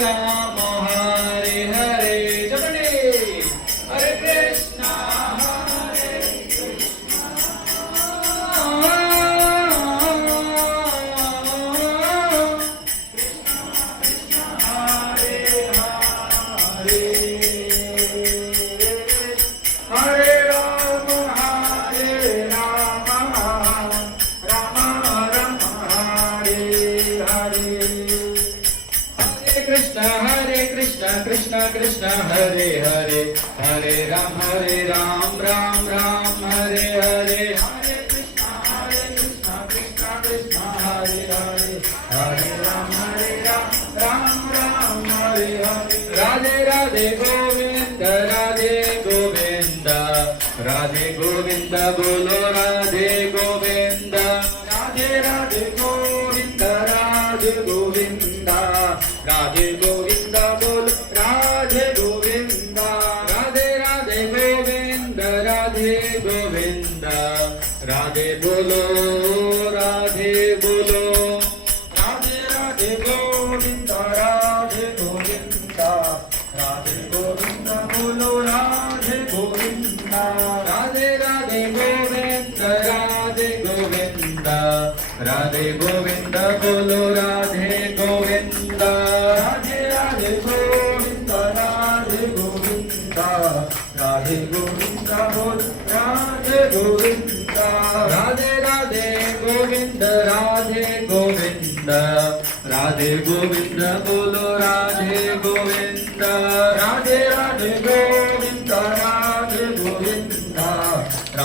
राम हरे हरे जपने हरे कृष्णा कृष्ण कृष्ण हरे हरे हरे राम राम राम हरे हरे हरे कृष्ण कृष्ण कृष्ण हरे हरे हरे राम राम राम हरे हरे राधे राधे गोविंद राधे गोविंद बोलो राधे गोविंद राधे राधे गोविंद राधे गोविंद राधे गोविंद बोलो राधे गोविंद राधे राधे गोविंद राधे गोविंद राधे बोलो राधे बोलो राधे राधे गोविंद राधे गोविंद राधे गोविंद बोलो राधे गोविंद राधे राधे गोविंद राधे गोविंद राधे गोविंद बोलो राधे गोविंद राधे राधे गोविंद राधे गोविंद राधे गोविंद बोल राधे गोविंद राधे राधे गोविंद राधे गोविंद राधे गोविंद बोलो राधे गोविंद राधे राधे गोविंद